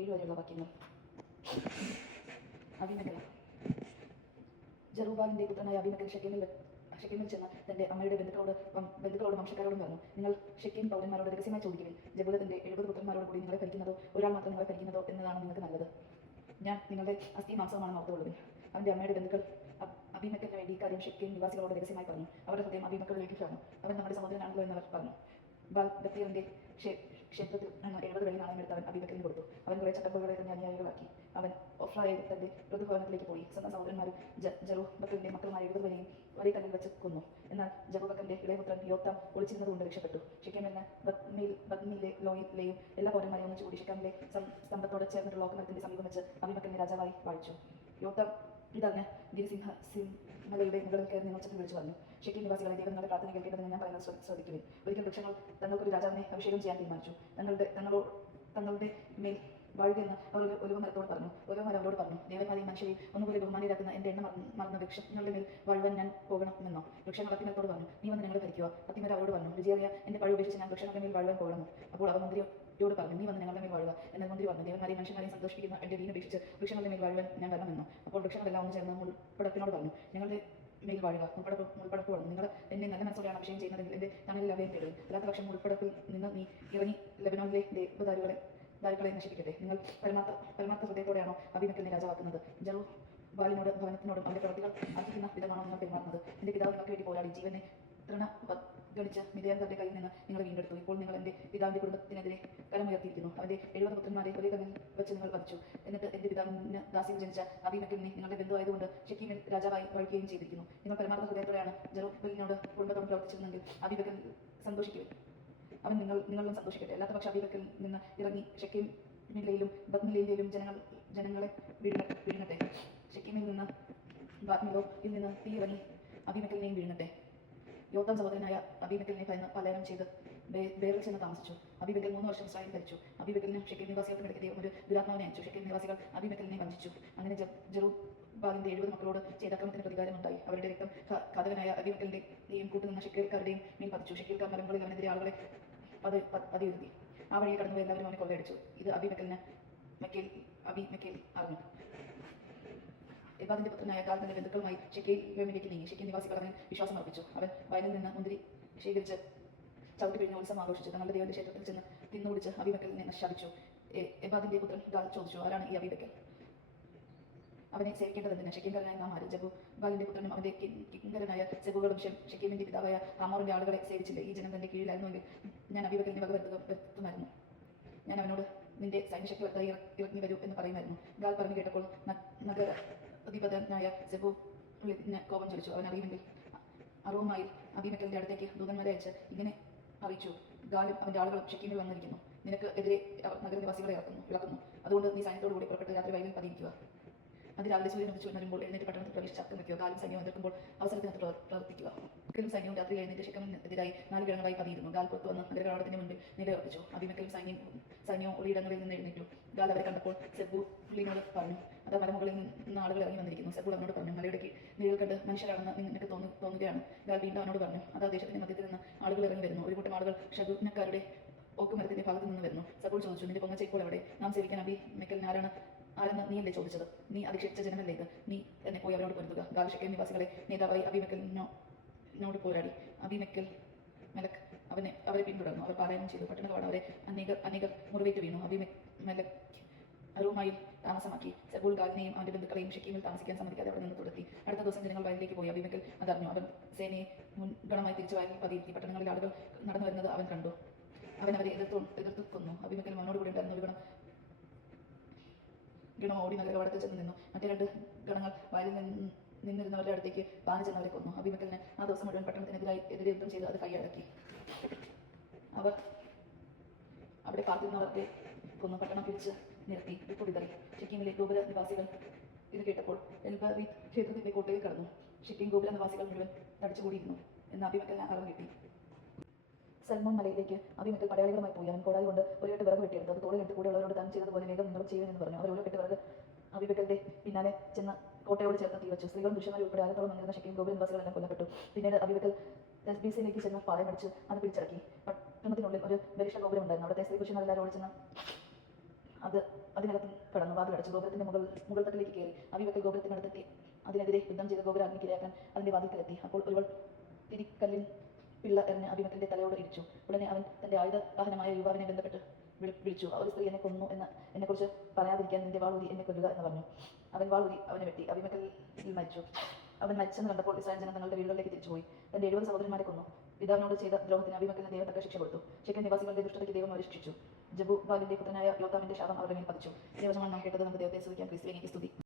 ഏഴ് വരെയുള്ള വാക്യങ്ങൾ അഭിമകൻ ജറൂബാലിന്റെ പുത്രനായ അഭിമകൻ ഷെക്കേമിൽ ഷെക്കേമിൽ ചെന്ന് തന്റെ അമ്മയുടെ ബന്ധുക്കളോട് ബന്ധുക്കളോട് വംശക്കാരോടും പറഞ്ഞു നിങ്ങൾ ഷെക്കേം പൗരന്മാരോട് രഹസ്യമായി ചോദിക്കുവിൻ ജബുലത്തിന്റെ എഴുപത് പുത്രന്മാരോട് കൂടി നിങ്ങളെ ഭരിക്കുന്നതോ ഒരാൾ മാത്രം നിങ്ങളെ ഭരിക്കുന്നതോ എന്നതാണ് നിങ്ങൾക്ക് നല്ലത്. ഞാൻ നിങ്ങളുടെ അസ്ഥി മാംസമാണ് ഓർത്തുകൊള്ളുവിൻ അവന്റെ അമ്മയുടെ ബന്ധുക്കൾ അഭിമക്കലിന് വേണ്ടി ഈ കാര്യം ഷെക്കേം നിവാസികളോട് രഹസ്യമായി പറഞ്ഞു. അവരുടെ ഹൃദയം അഭിമക്കളിലേക്ക് കാണും അവൻ നമ്മുടെ സഹോദരനാണല്ലോ എന്നവർ പറഞ്ഞു. ബാൽ ബത്തീറിന്റെ ക്ഷേത്രത്തിൽ എഴുപത് വെള്ളി നാണയം എടുത്ത് അവൻ അബീബക്കലിന് കൊടുത്തു. അവൻ കുറെ ചട്ടപ്പുകളെ തന്നെ അനുയായികളാക്കി അവൻ ഒഫ്ലായെ തന്റെ ഋതുഭവനത്തിലേക്ക് പോയി. സ്വന്തം സഹോദരന്മാരും ജ- ജറു ബക്കലിന്റെ മക്കളുമായ എഴുപത് വരെയും ഒരേ കല്ലിൽ വെച്ച് കൊന്നു. എന്നാൽ ജറുബക്കലിന്റെ ഇളയപുത്രൻ ഒളിച്ചിരുന്നത് കൊണ്ട് രക്ഷപ്പെട്ടു. ഷിക്കമെന്ന് ബത്മീലെ ലോയിലെയും എല്ലാ പൗരന്മാരെയും ഒന്നിച്ചുകൂടി ഷിക്കാമിലെ സ്തംഭത്തോട് ചേർന്നിട്ടുള്ള ലോകനത്തിന്റെ സമീപം വെച്ച് അബിബക്കലിനെ രാജാവായി വാഴിച്ചു. യോത്താം ഇതറിഞ്ഞ് ഗിരിസിംഹ സിംഹലയുടെ മുകളിൽ കയറി നിയമച്ചത്തിൽ വിളിച്ചു പറഞ്ഞു. ഷെട്ടി നിവാസികളെ ദൈവം നിങ്ങളുടെ പ്രാർത്ഥന കേൾക്കേണ്ടത് ഞാൻ പറയുന്നത് ശ്രദ്ധ- ശ്രദ്ധിക്കുവിൻ. ഒരിക്കൽ വൃക്ഷങ്ങൾ തങ്ങൾക്കൊരു രാജാവിനെ അഭിഷേകം ചെയ്യാൻ തീരുമാനിച്ചു. തങ്ങളുടെ തങ്ങളോ തങ്ങളുടെ മേൽ വാഴുകയെന്ന് അവർ ഒരു മരത്തോട് പറഞ്ഞു. ഓരോ മരം അവരോട് പറഞ്ഞു ദേവന്മാരെയും മനുഷ്യരെയും ഒന്നുപോലെ ബഹുമാനിയിലാക്കുന്ന എന്റെ എണ്ണ മറന്ന് മറന്ന വൃക്ഷങ്ങളുടെ മേൽ വാഴുവാൻ ഞാൻ പോകണമെന്നോ? വൃക്ഷങ്ങൾ അത്തിമരത്തോട് പറഞ്ഞു നീ വന്ന് ഞങ്ങളെ ഭരിക്കുക അത്തിമരം അവരോട് പറഞ്ഞു വിജയറിയ എന്റെ പഴി ഉപേക്ഷിച്ച് ഞാൻ വൃക്ഷങ്ങളുടെ മേൽ വാഴുവാൻ പോകണം അപ്പോൾ അവർ അവ മന്ത്രിയോട് പറഞ്ഞു നീ വന്ന് ഞങ്ങളുടെ മേൽ വാഴുക. എന്നാൽ മന്ത്രി പറഞ്ഞു ദേവന്മാരെയും മനുഷ്യന്മാരെയും സന്തോഷിപ്പിക്കുന്ന എന്റെ വീണ് ഉപേക്ഷിച്ച് വൃക്ഷങ്ങളുടെ മേൽ വാഴുവാൻ ഞാൻ വരണമെന്നു? അപ്പോൾ വൃക്ഷങ്ങളെല്ലാം ഒന്ന് ചേർന്ന് മുൾപ്പടപ്പിനോട് പറഞ്ഞു ഞങ്ങളുടെ മേൽ വാഴുക. മുൾപ്പടപ്പ് മുൾപ്പടപ്പ് പറഞ്ഞു നിങ്ങൾ എന്നെ നല്ല മനസ്സോടെയാണ് അഭിഷേകം ചെയ്യുന്നതെങ്കിൽ എന്റെ തണലിൽ അവയും തേടും അല്ലാത്ത പക്ഷം മുൾപ്പടപ്പിൽ നിന്ന് നീ ഇറങ്ങി ലബനോനിലെ ദേവദാരുകളെ ദാരുക്കളെ നശിപ്പിക്കട്ടെ. നിങ്ങൾ പരമാർത്ഥ പരമാർത്ഥ ഹൃദയത്തോടെയാണോ അഭിമക്കലിനെ രാജാവാക്കുന്നത്? ജറു ബാലിനോട് ഭവനത്തിനോടും അവരുടെ പ്രവൃത്തികൾ അർഹിക്കുന്ന വിധമാണോ നിങ്ങൾ പെരുമാറുന്നത്? എന്റെ പിതാവ് വേണ്ടി പോരാടി. ജീവനെ തൃണ ഗണിച്ച മിതിയാന്തരുടെ കയ്യിൽ നിന്ന് നിങ്ങൾ വീണ്ടെടുത്തു. ഇപ്പോൾ നിങ്ങൾ എന്റെ പിതാവിന്റെ കുടുംബത്തിനെതിരെ കരമുയർത്തിയിരിക്കുന്നു. അവന്റെ എഴുപത് പുത്രന്മാരെ ഒരേ കല്ലിൽ വെച്ച് നിങ്ങൾ വധിച്ചു. എന്നിട്ട് എന്റെ പിതാവിന് ദാസിയിൽ ജനിച്ച അഭിമക്കലിനെ നിങ്ങളുടെ ബന്ധുവായതുകൊണ്ട് ഷെക്കീമിൽ രാജാവായി വഴിക്കുകയും ചെയ്തിരിക്കുന്നു. നിങ്ങൾ പരമാർത്ഥ ഹൃദയത്തോടെയാണ് ജെറുബലിനോട് കുടുംബത്തോട് പ്രവർത്തിച്ചിരുന്നെങ്കിൽ അഭിമക്കൽ സന്തോഷിക്കും അവൻ നിങ്ങൾ നിങ്ങളിലും സന്തോഷിക്കട്ടെ. അല്ലാത്ത പക്ഷം അബീബക്കിൽ നിന്ന് ഇറങ്ങി ഷെക്കീം ിലും ബദ്മിലയിലും ജനങ്ങൾ ജനങ്ങളെ വീഴ വീഴട്ടെ ഷെക്കീമിൽ നിന്ന് ബാത്മിലോയിൽ നിന്ന് തീ ഇറങ്ങി അബീബക്കലിനെയും വീഴട്ടെ യോത്താം സഹോദരനായ അബീബക്കലിനെ കയന്ന് പലായനം ചെയ്ത് ബേറിൽ ചെന്ന് താമസിച്ചു. അബീബക്കൽ മൂന്ന് വർഷം ഇസ്രായേൽ ഭരിച്ചു. അബീബക്കലിനും ഷെക്കിൽ നിവാസികൾക്ക് ഇടയ്ക്ക് ദൈവം ഒരു ദുരാത്മാവിനെ അയച്ചു. ഷെക്കിൽ നിവാസികൾ അബീബക്കലിനെ വഞ്ചിച്ചു. അങ്ങനെ ജെറു ജെറുബാലിന്റെ എഴുപത് മക്കളോട് ചെയ്ത അക്രമത്തിന് പ്രതികാരമുണ്ടായി. അവരുടെ രക്തം കഥകനായ അബീബക്കലിന്റെയും കൂട്ടുനിന്ന ഷെക്കിൽക്കാരുടെയും മേൽ പതിച്ചു. ഷെക്കിൽക്കാർ മലമുകളിൽ അവനെതിരെ ആളുകളെ പതി പതിയിരുത്തി ആ വഴിയെ കടന്നു എല്ലാവരും അവനെ കൊള്ളയടിച്ചു. ഇത് അബീബക്കലിന് മെക്കേൽ അബി മെക്കേൽ അറിഞ്ഞു. എബാദിന്റെ പുത്രനായ കാൽ തന്റെ ബന്ധുക്കളുമായി ഷെക്കയിൽ വേമിലേക്ക് നീങ്ങി. ഷെക്കി നിവാസി അവന് വിശ്വാസം അർപ്പിച്ചു. അവൻ വയലിൽ നിന്ന് മുന്തിരി ശേഖരിച്ച് ചവിട്ടി പിഴിഞ്ഞ് ഉത്സവം ആഘോഷിച്ചു. തങ്ങളുടെ ദൈവന്റെ ക്ഷേത്രത്തിൽ ചെന്ന് തിന്നുപിടിച്ച് അബിബക്കലിനെ നശാപിച്ചു എബാദിന്റെ പുത്രൻ ഗാൽ ചോദിച്ചു ആരാണ് ഈ അബിബക്കൽ അവനെ സേവിക്കേണ്ടതെന്ന് ഷെക്കീങ്കരനായ നാം ആര് ജബു ബാലിന്റെ പുത്രനും അവന്റെ കിങ്കരനായ ജബുകളും ഷെക്കീമിന്റെ പിതാവായ ആമോറിന്റെ ആളുകളെ സേവിച്ചില്ല? ഈ ജനം തന്റെ കീഴിലായിരുന്നുവെങ്കിൽ ഞാൻ അബിബക്കലിനെ വക വരുത്തുക വരുത്തുമായിരുന്നു. ഞാൻ അവനോട് നിന്റെ സൈന്യശക്തി ഇറ- ഇറങ്ങി വരൂ എന്ന് പറയുമായിരുന്നു. ഗാൽ പറഞ്ഞു കേട്ടപ്പോൾ നഗര അധിപതനായ സെബു കോപം ചൊലിച്ചു അവൻ അറിയുമെങ്കിൽ അറിവുമായി അബിമക്കലിന്റെ അടുത്തേക്ക് ദൂതന്മാരെ അയച്ച് ഇങ്ങനെ അറിയിച്ചു. ഗാലും അവന്റെ ആളുകളും ഷെക്കീമിൽ വന്നിരിക്കുന്നു. നിനക്ക് എതിരെ നഗരനിവാസികളെ ഇറക്കുന്നു ഇളക്കുന്നു അതുകൊണ്ട് നീ സൈന്യത്തോടു കൂടി പുറപ്പെട്ട് രാത്രി വയലിൽ പതിയിരിക്കുക. അതിരാവിലെ സൂര്യൻ ഉദിച്ചു വരുമ്പോൾ എഴുന്നേറ്റ് പട്ടണത്തിൽ പ്രവേശിച്ച് അക്കം വയ്ക്കുക കാലും സൈന്യം എതിർക്കുമ്പോൾ അവസരത്തിനകത്ത് പ്രവർത്തിക്കുക. ഒരിക്കലും സൈന്യവും രാത്രി എഴുന്നേറ്റ് എതിരായി നാല് കിഴങ്ങളായി പതിയിരുന്നു. ഗാൽ പുറത്തു വന്ന് നഗരകവാടത്തിന്റെ മുൻപിൽ നിലയുറപ്പിച്ചു അഭിമക്കലും സൈന്യം സൈന്യവും ഒളിയിടങ്ങളിൽ നിന്ന് എഴുന്നേറ്റു. ഗാൽ അവരെ കണ്ടപ്പോൾ സെബു പുള്ളിനോട് പറഞ്ഞു അത് മലമുകളിൽ നിന്ന് ആളുകൾ ഇറങ്ങി വന്നിരിക്കുന്നു. സെബു അവനോട് പറഞ്ഞു മലയുടെ നിഴൽ കണ്ട് മനുഷ്യരാണെന്ന് നിനക്ക് തോന്നു തോന്നുകയാണ്. ഗാൽ വീണ്ടും അവനോട് പറഞ്ഞു അത് ആ മധ്യത്തിൽ നിന്ന് ആളുകൾ ഇറങ്ങി വരുന്നു. ഒരു കൂട്ടം ആളുകൾ ഷഗുനക്കാരുടെ ഓക്കുമരത്തിന്റെ ഭാഗത്ത് നിന്ന് വരുന്നു. സെബു ചോദിച്ചു നിന്റെ പൊങ്ങച്ച ഇപ്പോൾ എവിടെ? നാം സേവിക്കാൻ അബി മെക്കലിന് ആരാണ്? ആരെന്ന് നീ അല്ലേ ചോദിച്ചത്? നീ അധിക്ഷേപിച്ച ജനമല്ലേ ഇത്? നീ എന്നെ പോയി അവരോട് പൊരുത്തുക ഗാൽഷക്കെ നിവാസികളെ നേതാവായി അബിമെക്കലിനോട് പോരാടി. അബിമെക്കൽ മെലക് അവനെ അവരെ പിന്തുടർന്നു. അവർ പാലായനം ചെയ്തു. പട്ടണത്തോടെ അവരെ അനേകർ അനേകർ മുറിവേറ്റ് വീണു. അബിമെക് മെലക് അറുമായിൽ താമസമാക്കി. സെബുൾ ഗാലിനെയും അവന്റെ ബന്ധുക്കളെയും ഷെക്കീമിൽ താമസിക്കാൻ സമ്മതിക്കാതെ അവിടെ നിന്ന് തുടർത്തി അടുത്ത ദിവസം ജനങ്ങൾ വയലിലേക്ക് പോയി. അബിമെക്കൽ അതറിഞ്ഞു. അവൻ സേനയെ മുൻഗണമായി തിരിച്ചു വയലിൽ പതിയിരുത്തി. പട്ടണങ്ങളിൽ ആളുകൾ നടന്നു വരുന്നത് അവൻ കണ്ടു. അവൻ അവരെ എതിർത്തു എതിർത്ത് കൊന്നു. അബിമെക്കൽ അവനോട് കൂടി ഉണ്ടായിരുന്ന ഒരു ഗണം ഗണം ഓടി നഗരവാടത്തിൽ ചെന്ന് നിന്നു. മറ്റേ രണ്ട് ഗണങ്ങൾ വയലിൽ നിന്ന് നിന്നിരുന്നവരുടെ അടുത്തേക്ക് പാഞ്ഞു ചെന്നവരെ കൊന്നു. അഭിമുഖത്തിന് ആ ദിവസം മുഴുവൻ പട്ടണത്തിനെതിരായി എതിരെ യുദ്ധം ചെയ്ത് അത് കൈയടക്കി അവർ അവിടെ കാത്തിരുന്നവർക്ക് കൊന്നു. പട്ടണം പിടിച്ച് നിർത്തി പൊടിതറി ഷിക്കിമിലെ ഗോപുര നിവാസികൾ ഇത് കേട്ടപ്പോൾ എൽബാബി ക്ഷേത്രത്തിന്റെ കോട്ടയിൽ കടന്നു. ഷിക്കിം ഗോപുര നിവാസികൾ മുഴുവൻ തടിച്ചുകൂടിയിരുന്നു എന്ന് അഭിമുഖത്തിന് അറിവ് കിട്ടി. സൽമോൻ മലയിലേക്ക് അഭിമുഖത്തിൽ പടയാളികളുമായി പോയി. അവൻ കോടാലി കൊണ്ട് ഒരു കെട്ട് വിറക് വെട്ടിയെടുത്തു. അത് തോളിലിട്ട് കൂടെയുള്ളവരോട് താൻ ചെയ്തതുപോലെ വേഗം നിങ്ങളും ചെയ്യുമെന്ന് പറഞ്ഞു. അവർ ഓരോ കെട്ട് വിറക് അഭിമുഖത്തിന്റെ പിന്നാലെ ചെന്ന് കോട്ടയോട് ചേർന്ന് തീവച്ചു സ്ത്രീകളും പുരുഷന്മാരും ഉൾപ്പെടെ ആലത്തോളം വന്നിരുന്ന ഷെക്കിയും ഗോപുര നിവാസികളെല്ലാം കൊല്ലപ്പെട്ടു. പിന്നീട് അഭിമക്കൽ തെസ്ബീസിലേക്ക് ചെന്ന് പാളയം അടിച്ച് അത് പിടിച്ചിറക്കി പട്ടണത്തിനുള്ളിൽ ഒരു ബലിഷ്ഠ ഗോപുരം ഉണ്ടായിരുന്നു. അവിടുത്തെ സ്ത്രീ പുരുഷന്മാരെല്ലാവരും ഓടി ചെന്ന് അത് അതിനകത്ത് കടന്നു വാതിലടച്ചു ഗോപുരത്തിന്റെ മുകൾ മുകൾ തട്ടിലേക്ക് കയറി. അവിവക്കൽ ഗോപുരത്തിനടുത്തെത്തി അതിനെതിരെ യുദ്ധം ചെയ്ത ഗോപുരാഗ്നിക്കിരയാക്കാൻ അതിന്റെ വാതിൽക്കലെത്തി. അപ്പോൾ ഒരുവൾ തിരിക്കല്ലിൻ പിള്ള എറിഞ്ഞ് അഭിമത്തിന്റെ തലയോട് ഇടിച്ചു. ഉടനെ അവൻ തന്റെ ആയുധ വാഹനമായ യുവാവിനെ ബന്ധപ്പെട്ട് വിളിച്ചു. ഒരു സ്ത്രീ എന്നെ കൊന്നു എന്ന് എന്നെക്കുറിച്ച് പറയാതിരിക്കാൻ നിന്റെ വാളൂരി എന്നെ കൊല്ലുക എന്ന് പറഞ്ഞു. അവൻ വാളൂരി അവനെ വെട്ടി. അഭിമക്കൽ മരിച്ചു. അവൻ മരിച്ചെന്ന് കണ്ടപ്പോൾ ഇസ്രായേൽ തങ്ങളുടെ വീടുകളിലേക്ക് തിരിച്ചുപോയി തന്റെ എഴുപത് സഹോദരന്മാരെ കൊന്നു. പിതാവിനോട് ചെയ്ത ദ്രോഹത്തിന് അഭിമക്കലിന് ദൈവം ശിക്ഷ കൊടുത്തു. ഷെക്കൻ നിവാസികളുടെ ദുഷ്ടതയ്ക്ക് ദൈവം അവരെ ശിക്ഷിച്ചു. ജബു ബാലിന്റെ പുത്രനായ യോത്താമിന്റെ ശാപം അവരുടെ മേൽ പതിച്ചു. ദൈവജമാണ് നാം കേട്ടത് നമുക്ക് ദൈവത്തെ സ്തുതിക്കാം. ക്രിസ്തുവിനെ സ്തുതി.